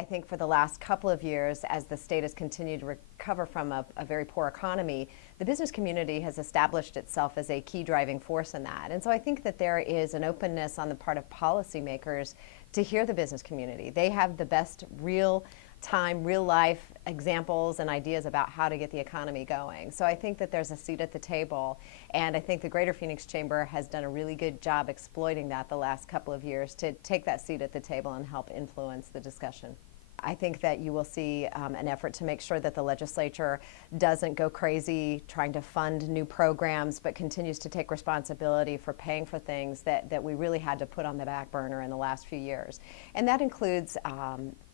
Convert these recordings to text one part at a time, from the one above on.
I think for the last couple of years, as the state has continued to recover from a very poor economy, the business community has established itself as a key driving force in that. And so I think that there is an openness on the part of policymakers to hear the business community. They have the best real-time, real-life examples and ideas about how to get the economy going. So I think that there's a seat at the table, and I think the Greater Phoenix Chamber has done a really good job exploiting that the last couple of years to take that seat at the table and help influence the discussion. I think that you will see an effort to make sure that the legislature doesn't go crazy trying to fund new programs, but continues to take responsibility for paying for things that we really had to put on the back burner in the last few years. And that includes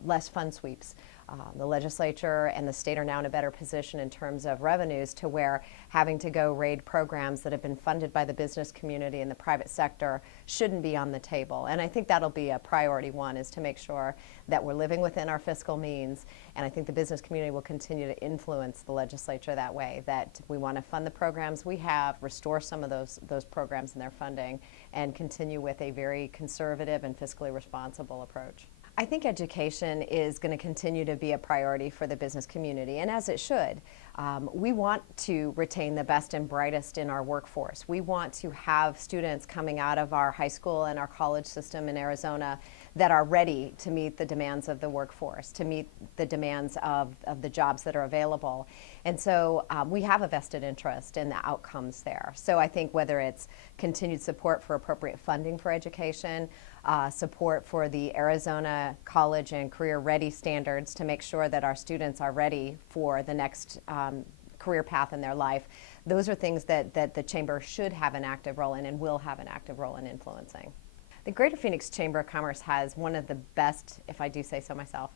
less fund sweeps. The legislature and the state are now in a better position in terms of revenues to where having to go raid programs that have been funded by the business community and the private sector shouldn't be on the table. And I think that'll be a priority one, is to make sure that we're living within our fiscal means. And I think the business community will continue to influence the legislature that way, that we want to fund the programs we have, restore some of those programs and their funding, and continue with a very conservative and fiscally responsible approach. I think education is going to continue to be a priority for the business community, and as it should. We want to retain the best and brightest in our workforce. We want to have students coming out of our high school and our college system in Arizona that are ready to meet the demands of the workforce, to meet the demands of the jobs that are available. And so we have a vested interest in the outcomes there. So I think whether it's continued support for appropriate funding for education, support for the Arizona College and Career Ready standards to make sure that our students are ready for the next career path in their life. Those are things that the Chamber should have an active role in and will have an active role in influencing. The Greater Phoenix Chamber of Commerce has one of the best, if I do say so myself,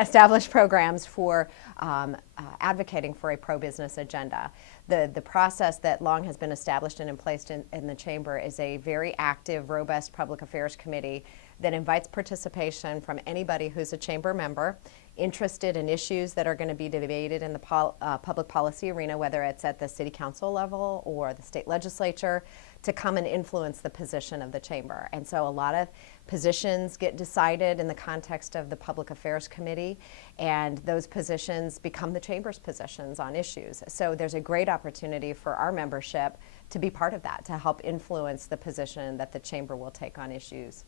established programs for advocating for a pro-business agenda. The process that long has been established and in place in the Chamber is a very active, robust public affairs committee that invites participation from anybody who's a Chamber member, interested in issues that are going to be debated in the public policy arena, whether it's at the City Council level or the state legislature, to come and influence the position of the Chamber. And so a lot of positions get decided in the context of the Public Affairs Committee, and those positions become the Chamber's positions on issues. So there's a great opportunity for our membership to be part of that, to help influence the position that the Chamber will take on issues.